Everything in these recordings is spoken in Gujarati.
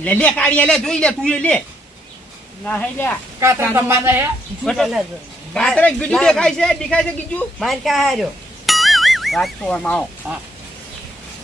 લે લે કાઢી લે જોઈ લે તું લે ના હે લ્યા કાતર તમારે હે કાતર ગીજુ દેખાય છે ગીજુ માર કા હાર્યો વાત તો આવો હા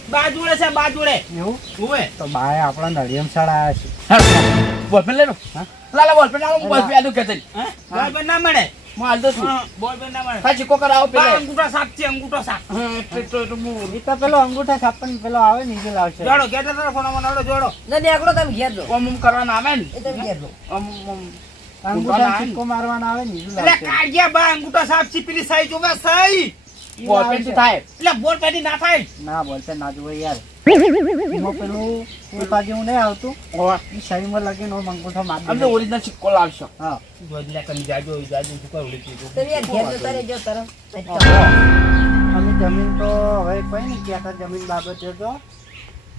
બાજુડે છે બાજુડે એવું ઓવે તો બાએ આપણા નડિયમ શાળા આવ્યા છે બોલ પે લેનો હા લાલા બોલ પે ના હું બોલ પે આદુ કે તઈ હા બોલ પે ના મળે હું આલ દો છું બોલ પે ના મળે પાછી કોકર આવો પેલે અંગૂઠા સાપ છે અંગૂઠો સાપ હા તો મુ ઈ પેલો અંગૂઠા છાપન પેલો આવે નીચે લાવશે જોડો કેતા તારો ફોન માં નાડો જોડો નદી આગળ તમે ઘેર જો ઓમ કરવાના આવે ને એ તમે ઘેર જો અંગૂઠા સિક્કો મારવાના આવે નીચે એટલે લાવશે કાઢ્યા બા અંગૂઠા સાપ છે પેલી સાઈ જોવે સાઈ બોલ પે થી થાય એટલે બોલ પે થી ના થાય ના બોલતે ના જોવે યાર એમાં પેલું ઉતા જેવું નહીં આવતું ઈ શરીરમાં લગીને અંગૂઠો માર અમને ઓરિજિનલ સિક્કો લાવશો હા જોડલે કરી જાજો શું કર ઉડી તમે યાર ઘેર જતા રહેજો તરફ અમે જમીન તો હવે કોઈ નહીં કહેતા જમીન બાબતે તો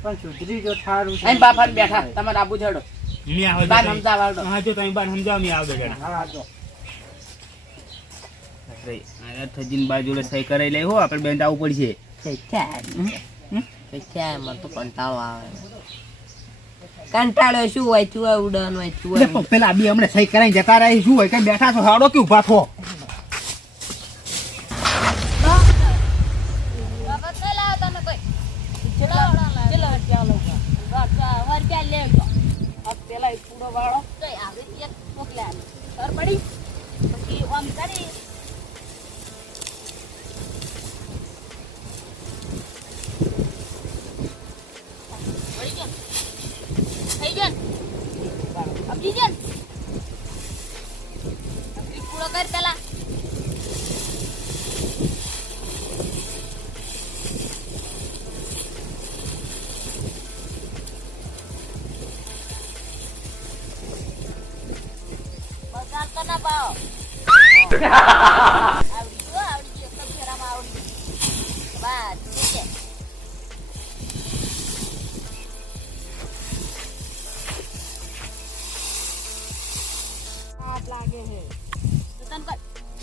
પણ સુધરી જો થારું અહીં બાપા બેઠા તમારે આબુ છેડો મી આવો બાન સમજાવડો હા જો તમે બાન સમજાવ મી આવ બેડા હા જો આ થજીન બાજુલે સહી કરાઈ લે હો આપણે બેન આવું પડશે ક્યાં મને તો કંટાળો આવે કંટાળો શું હોય ચુવા ઉડન હોય ચુવા પેલા બી હમણે સહી કરાઈ જતા રહી શું હોય કઈ બેઠા છો હાડો કે ઉભા થો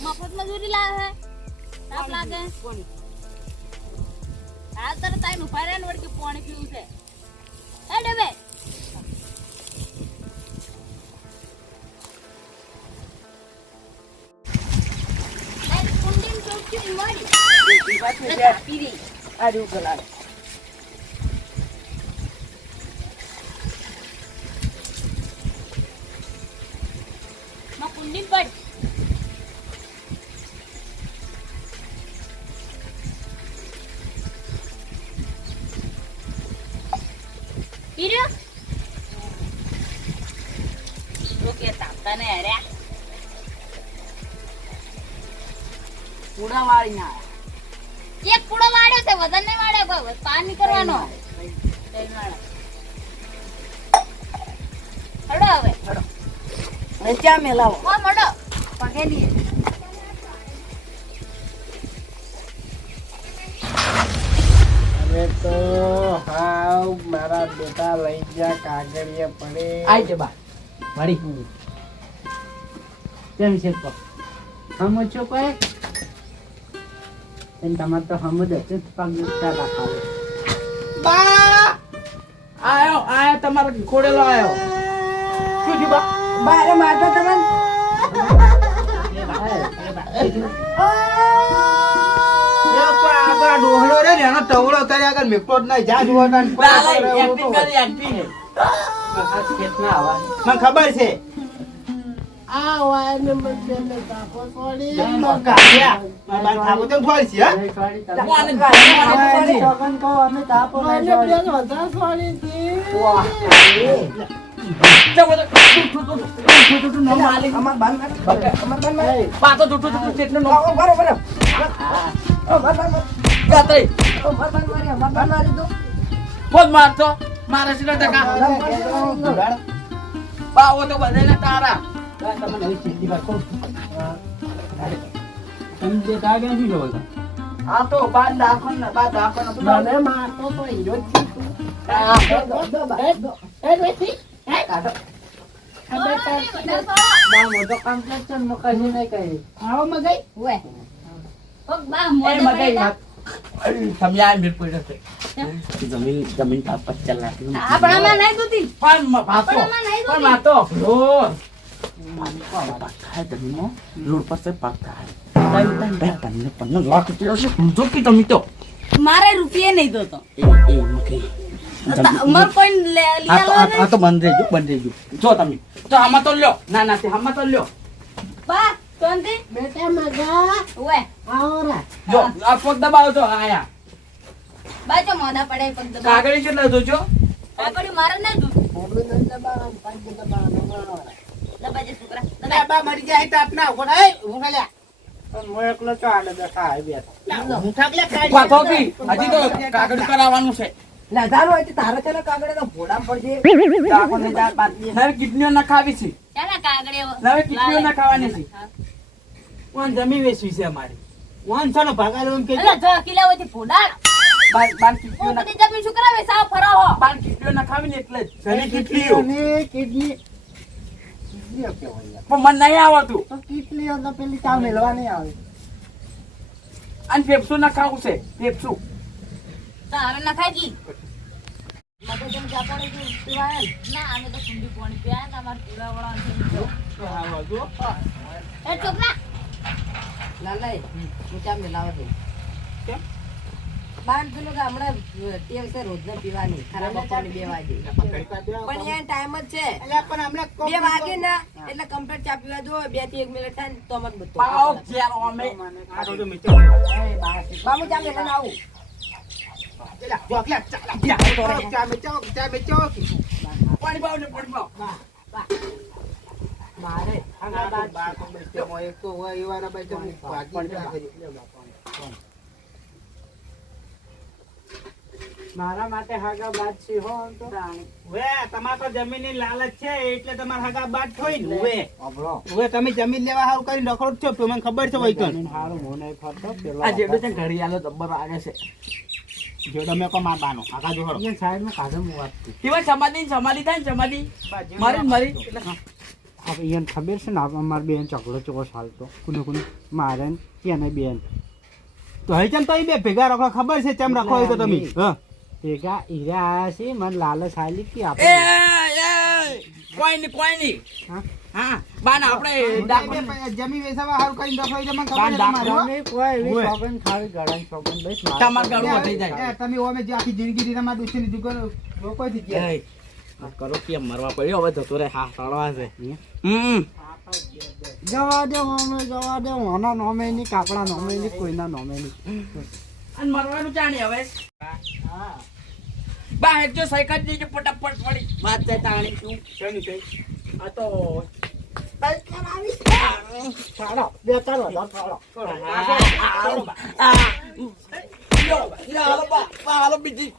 મફત મજૂરી લાવે હે તાપ લાગે હાલ તરત ટાઈમ ઉભા રહે ને વળકે પાણી પીવું છે એ ડબે કુંડીમ ચોકી મળી પીરી આ રૂ ગલા માં કુંડીમ પડ પીરો ઓકે તાપતા ને અરે પૂડા વાળી ના એક પૂડો વાળ્યો છે વજન નહીં વાળ્યો કોઈ પાણી કરવાનો હડો હવે હવે ચા મેલાવો ઓ મડો પગેલી હવે તો હાવ મારા બેટા લઈ જા કાગળિયા પડે આઈ જ બા વાડી કેમ છે તો હમ છો કોઈ એમ તમારે તો હમ જ હશે પગ ઉઠતા રાખો બા આયો તમારો ખોડેલો આયો શું થયું બા બારે મારતો તમને આપડા ડોહળો રે ને એનો ટવળો કર્યા આગળ મેકતો જ નહીં જા જોવા મને ખબર છે આ વાય ને મને ને કાપો છોડી કાઢ્યા બાન થાબો તેમ થોડી છે છોકન કો અમે કાપો મને બેન વધારે છોડી દી વાહ અમાર બાન અમાર બાન પાતો જૂઠું જૂઠું કેટલું નો બરોબર અમાર બાન ગાતઈ અમાર બાન મારી દો ખોદ મારતો મારે સિના ટકા બાવો તો બધાને તારા તમને હવે ચીટી પર કો સમજે કાગ્યા જી જોલ આ તો બાદ દાખો ને બાદ દાખો ને મને મારતો તો હીરો જ એ વેથી એ કાઢો બા મોટો કમ્પ્લેક્શન મકાજી નહીં કહી આવો મગઈ ઓય પગ બા એ મગાઈ તમે આ મેર પડ્યો છે જમીન કા 50 લાખ આપણામાં નહીં દૂધી. પણ ભાતો આપણામાં નહીં પણ દૂધી. ભાતો થાય જમીનમાં રોડ પાસે પાક થાય તમને લાખ રૂપિયા છે સમજો કે તમે તો મારે રૂપિયા નહીં દોતો. એ મકે માર કોઈ લીયા આ તો બંધ રહેજો જો તમે તો આમાં તો લ્યો ના તે આમાં તો લ્યો બા તોંતી બેટા મગા ઓએ આવો રા જો આ પગ દબાવો તો આયા બા તો મોઢા પડે પગ દબા. કાગળી કેટલા જોજો કાકડી મારે નહીં દૂધ. બોબડું નહીં દબાવવાનું, પગ દબાવવાનું. દબાજે છોકરા. અરે બા મરી જાય તો આપના ઉભો રહે ઊંઘા લ્યા પણ હું એકલો ચાલે બેઠા આવી બેઠા ઊંઘા લે કાઢી વાતો કી હજી તો કાગળી કરાવવાનું છે લધારો હોય તો તારે છે ને કાગડે તો ભોળા પડશે આપણને દાળ પાતી નવી કિડનીઓ ના ખાવી છે ચાલા કાગડીઓ. નવી કિડનીઓ ના ખાવાની છે વાન જમી વેચવી છે અમારી વાન છે ને ભાગાલો એમ કે અલા જો કિલા હોય થી ફોડાડ. બાર કિડનીઓ હું ના બધી જમીન શું કરાવે સાવ ફરાવો. બાર કિડનીઓ ના ખાવી ને એટલે જ શની કેટલીઓ કિડની કિડનીઓ કેવાય પણ મને નહીં આવડતું તો કિડનીઓ તો પેલી ચા મેળવા નહીં આવે અને ફેફસું ના ખાવું છે ફેફસું તારે ના ખાજી. મગજ જેમ જાપોડે જો પીવાય ને. ના અમે તો કુંડી પાણી પીયા ને અમાર પીવા વાળા છે. એ છોકરા લાલાઈ હું ચા મેળવા છું કેમ? બાર પેલું કે હમણાં ટેવ છે રોજને પીવાની ખરાબ બપોરની 2 વાગે પણ યાર ટાઈમ જ છે અલ્યા પણ હમણાં 2 વાગે ને એટલે કમ્પ્લીટ ચા પીવા જો 2 થી 1 મિનિટ થાય ને તો મત બધું પાવ ઘેર અમે આ રોજો મિત્ર બાબુ ચા મેળવા આવું એલા જોકલા ચા મેચો પાણી પાવ ને પાણી પાવ મારે આગા બાર તો બેસ્તે મો એક તો હોય એવાના બેસ્તે ભાગી મારા માટે હાગા બાદ છે હો તો વે તમાર તો જમીનની લાલચ છે એટલે તમાર હાગા બાદ થોઈ ને વે અબરો હવે તમે જમીન લેવા હારું કરીને રખડો છો તો મને ખબર છે વઈ કન હારું મોને ફરતો પેલો આ જેડો છે ઘડિયાળો જબ્બર આગે છે જો તમે કો માર બાનો હાગા જો હરો એ સાઈડ માં કાઢે હું વાત કેવા સમાધિ થાય ને સમાધિ મારી એટલે હવે ઈયન ખબર છે ને અમાર બેન ચકડો ચોકો ચાલતો કોને મારે ને કેને બેન તો હઈ ચમ તો ઈ બે ભેગા રાખો ખબર છે ચમ રાખો હોય તો તમે હા ભેગા ઈરા આયા છે મને લાલચ આલી કે એ આપણે કોઈ નહીં હા? હા બાન આપણે જમી વેસાવા હારું કરીને રખો એટલે મને બાન ખબર છે તમે કોઈ એવી ઓય. શોખન ખાવી ગળાની શોખન બસ તમાર ગાડું થઈ જાય તમે ઓમે જે આખી જિંદગી તમારા દુશ્મની દુકાન રોકોથી ગયા એ, આ કરો કેમ મરવા પડ્યો હવે જતો રે હા સળવા છે જવા દે આના નોમે ની કાપડા નોમે ની કોઈના નોમે ની અને મરવાનું જાણી હવે બા હેજો સાયકલ દીજો ફટાફટ પડી વાત છે તાણી શું શેની કઈ આ તો ચાલો બે ચાલો ચાલો હાલો બીજી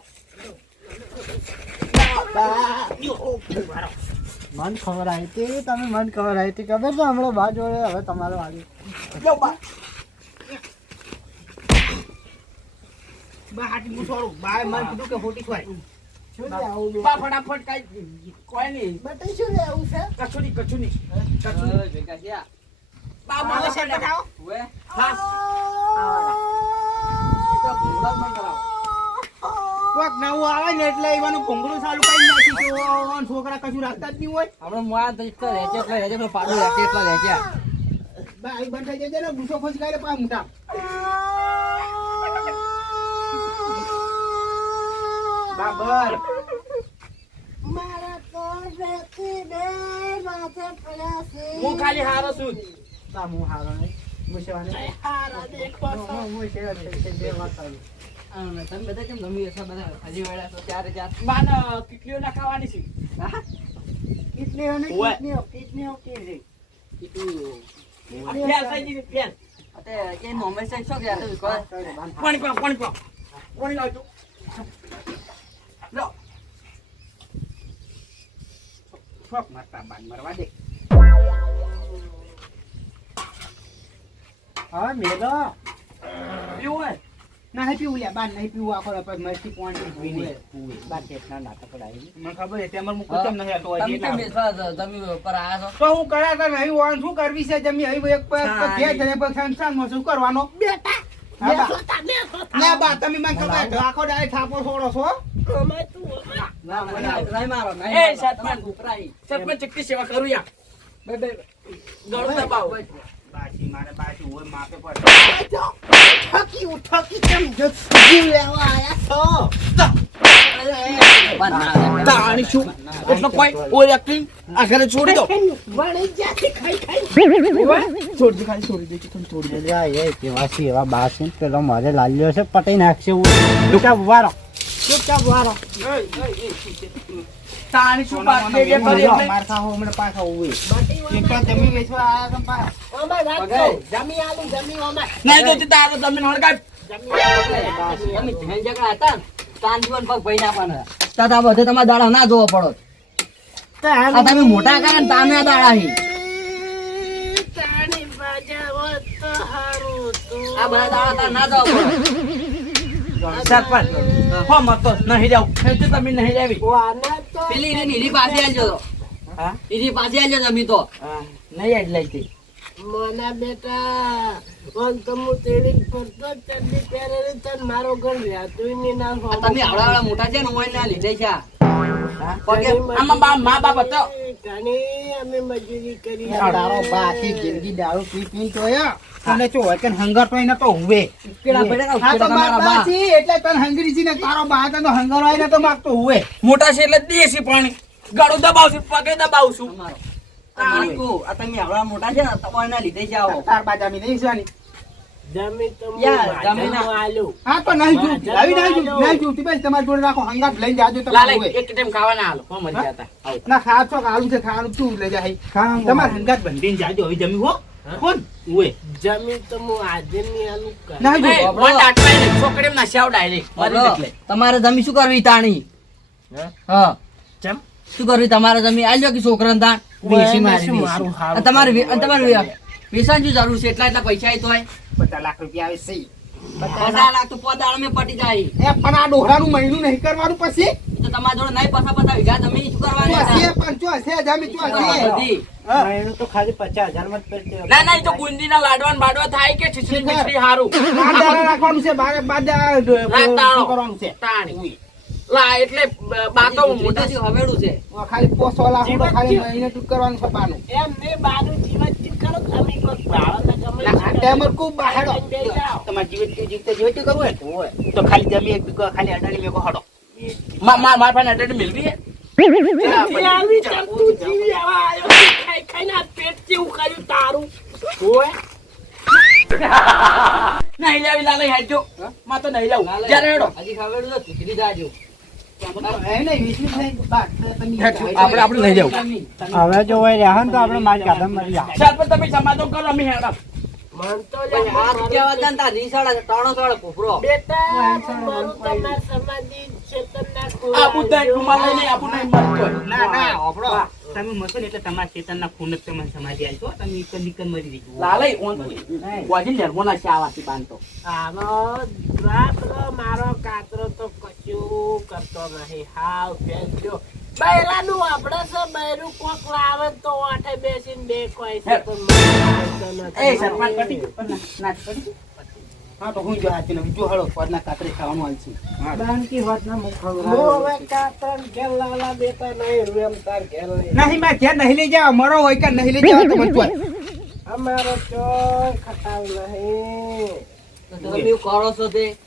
મન ખબર આવી હતી તમે મન ખબર આવી હતી ખબર છે હમણાં બા જોડે હવે તમારે વાગે બા હાટી મુસોડું બા મને કીધું કે હોટી ખવાય શું લે આવું બા ફટાફટ કઈ કોઈ નહીં બતાઈ શું લે આવું છે કચુની બા આવો છે બતાવો હા કોક નવું આવે ને એટલે એવાનું ભૂંગળું ચાલુ કરી નાખી કે ઓ છોકરા કશું રાખતા જ નહીં હોય આપણે મોયા તો એટલા રહેજે પાડું રહેજે એટલા રહેજે બા અહીં બંધ થઈ જાય ને ગુસ્સો ખોશ કાઢે પા મોટા બાબર મારા તો બેઠી બે માથે પડ્યા છે હું ખાલી હારો છું તા હું હારો નહીં મુશવાની હારા દેખો હું શેર છે બે વાત આવી તમે બધા કેમ ગમી હશે બધા હજી વેળા તો ચારે ચાર બાન કેટલીઓ ના ખાવાની છે કિડનીઓ ને ઓય. કિડનીઓ કેવી ફેલ થઈ ગઈ ફેલ અતે એ નોમે છે શું કે પાણી પાણી લાવજો લો છોક મારતા બાન મરવા દે હા મેલો પીવું હોય નહીં પીવું લ્યા બાન નહીં પીવું આખો આપણે મરચી પાણી પી નહીં બાર કેટલા નાટક પડાવી મને ખબર છે તેમાં હું કોચમ નહીં હતો તમે એટલે કેમ બેસવા તમે પર આયા છો તો હું કરા કર નહીં વાન શું કરવી છે જમી હવે એક પર ઘેર જને પર સંસારમાં શું કરવાનો બેટા ના બા તમે મને ખબર આખો ડાય થાપો છોડો છો એ સરપંચ સરપંચ ચકતી સેવા કરું યા ગળું દબાવો બાજી મારે બાજી હોય માપે પર તાણી શું એટલે કોઈ ઓય એક્ટિંગ આ ઘરે છોડી દો છોડી ખાલી છોડી દે તમે છોડી દે કેવા છે એવા બા છે પેલો મારે લાલ્યો છે પટાઈ નાખશે ચૂપચાપ વારો તાણી શું વાત દે જે કરી એટલે માર ખાઓ હમણાં પાછા હોય એક તો જમીન વેચવા આયા તમ પાછા નહીં તો તા તો તમને હળગાડ તમારા દાડા ના જોવો પડો આ તમે મોટા કરે ને તમે આ દાડા હી આ બધા દાડા તાર ના જોવો પડો સરપંચ હો મત તો નહીં જાવ ખેતી તમે નહીં જાવી પેલી નીરી પાસે આલજો તો હા નીરી પાસે આલજો જમી તો નહીં આજ લઈ હતી મોના બેટા ઓન તમુ તેડી પડતો ચડ્ડી પહેરેલી તન મારો ઘર વ્યાતુય ની ના હો તમે આવડા મોટા છે ને ઓય ના લીધે છે આમાં મા બાપ હતો ઘણી અમે મજૂરી કરી અડારો બાકી જિંદગી દારૂ પી પી તોયા અને ચો હોય કે હંગર તો એને તો હુવે ઉકેડા પડે ને હા તો ઉકેડા તમારા બા બાસી એટલે તન હંગરી છે ને તારો બા તને હંગર હોય ને તો માગતો હુવે મોટા છે એટલે દેશી પાણી ગળું દબાવશું પગે દબાવશું તમારો તમારી કો આ તમે આવડા મોટા છે ને તો ઓય ના લીધે છે આવો તાર બા જામી નહીં જાની જમી તમુ યાર, જમીન જમીન આલુ હા તો નહીં જૂઠ લાવી નહીં જૂઠ બસ તમારી જોડે રાખો હંગાત લઈને જાજો તમે લાલે હુવે એક ટાઈમ ખાવાના હાલો હો મરી જતા આવો ના ખા છો ખાવાનું છે ખાવાનું તું લઈ જાય તમારે હંગાત બંધીને જાજો હવે જમી હો કોણ હુવે જમી તમુ આજે ની આલુ ના એ, જો વન ડાટવાય ને છોકરીમ ના શાવ ડાયરેક્ટ મરી એટલે તમારે જમી શું કરવી તાણી હા ચમ શું કરવી તમારે જમી આલજો કે છોકરાને દાણ વેચી મારી શું દેશે. મારું હારું અને તમારે વેચાણ શું જરૂર છે એટલા પૈસા તો હોય 50 લાખ રૂપિયા આવે છે 50 લાખ તો પોદાળ મેં પટી જાય એ પણ આ ડોહરાનું મહિનું નહીં કરવાનું પછી તો તમારા જોડે નહીં પસા વીઘા જમીન શું કરવાની ચોસી હતા? પણ ચોસી જામી શું કરવા ચોસી બધી? મહિનું તો ખાલી 50,000 માં જ પડશે ના ના એ તો ગુંદીના લાડવાન બાડવા થાય કે છીછરી મિછરી હારું રાખવાનું છે બારે બાદા રાખતાળો. કરવાનું છે તાણી લા એટલે બાતો મોટા મોટાથી હવેડું છે ખાલી 500 લાખ તો ખાલી મહિને ટૂંક કરવાનું છે બાનું એમ ને બાનું જીવન ચીક કરો તમે કોઈ ભાવ ના ગમે આ ટાઈમર ખૂબ બહાડો બે જાઓ. તમારે જીવતે કરવું હોય તો ખાલી જમી એક બીઘો ખાલી અડાડી મેકો હડો માર પાસે અટેન્ડ મિલવી હે આવી ચમતું જીવી આવા આયો ખાઈ ખાઈને આ પેટ જેવું કર્યું તારું ઓય નહીં લેવી લાલે હેડજો માં તો નહીં લેવું જ્યારે હેડો હજી હવેડું તો ચીકરી જાજો આપણે નહીં જવું હવે જો હોય રહ્યા ને તો આપણે મારી ગાડા મરી જાય સાહેબ પણ તમે સમાધાન કરો અમે હેડા મન તો પછી આ રૂપિયા વાળા ને તાર રીસાડા ત્રણો સાડા ફૂફરો બેટા મારું તમાર સમાધિ ચેતન ના આ બુદ્ધા કુમાર લઈને આપું નહીં મરતો ના ના આપણો તમે મસો ને એટલે તમારા ચેતનના ખૂન જ તમને સમાધિ આલતો તમે એક નિકન મરી દીધું લાલે ઓન વાજી નિર્મોના છે આવાથી બાંધતો આનો દ્રાપરો મારો કાતરો તો કશું કરતો નહીં હાવ બેસ્યો બૈરાનું આપણે છે બૈરું કોક લાવે તો આઠે બેસીને બે કોઈ છે તો મને આવતો નથી. એ સરપંચ પટી ગયો ના પટી હા તો હું જો આ ચીનો જો હળો પરના કાતરે ખાવાનું આલ છે બાંકી વાત ના મુખ હું હવે કાતરન ઘેર લાલા બેટા નહીં રૂમ તાર ઘેર નહીં. નહીં મેં ઘેર નહીં લઈ જાવ મરો હોય કે નહીં લઈ જાવ તો મને જોય અમારો ચોર ખટાવ નહીં તો તમે એવું કરો છો તે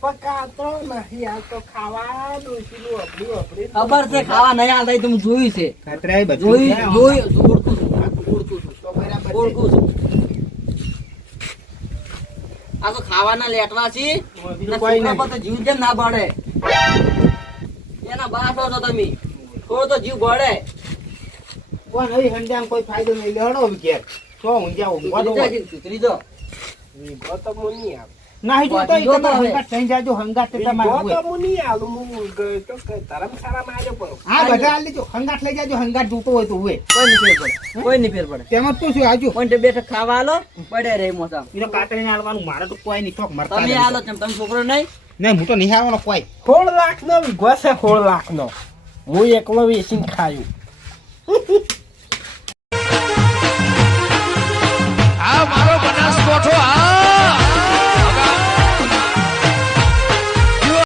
પણ કાતરો નહીં આ તો ખાવા ડોશીનું અપડી અપડી ખબર છે ખાવા નહીં આવતા એ તમે જોયું છે કાતરાય બધું જોયું ઓળખું છું તો બરાબર ઓળખું છું આ તો ખાવાના લેટવા છે બીજું કોઈ છોકરા નહીં પર તો જીવ જેમ ના બળે એના બાપ છો તમે થોડો તો જીવ બળે કોણ હવે હંજામ કોઈ ફાયદો નહીં લેડો ઘેર તો હું જાઉં વાડો ત્રીજો વીઘો તો હું નહીં આવું. નહીં જો તો વાડી જો તો તમારે હવે. હંગાત થઈ જાજો હંગાત તે તમારે વીઘો હોય તો હું નહીં આલું. હું ગયો તો કે ધર્મશાળામાં આવ્યો પણ હા બધા આલી જો હંગાત લઈ જાજો હંગાત જોતો હોય તો હોય કોઈ નહીં ફેર પડે તેમાં તો શું આજુ કોઈ બેઠક ખાવા આલો પડે રે મોસમ એનો કાતરીને આલવાનું મારે તો કોઈ નહીં ચોક મરતા તમે આલો તમે છોકરો નહીં નહીં હું તો નહીં આવવાનો કોઈ 16 લાખનો વીઘો છે 16 લાખનો હું એકલો વેચીને ખાયું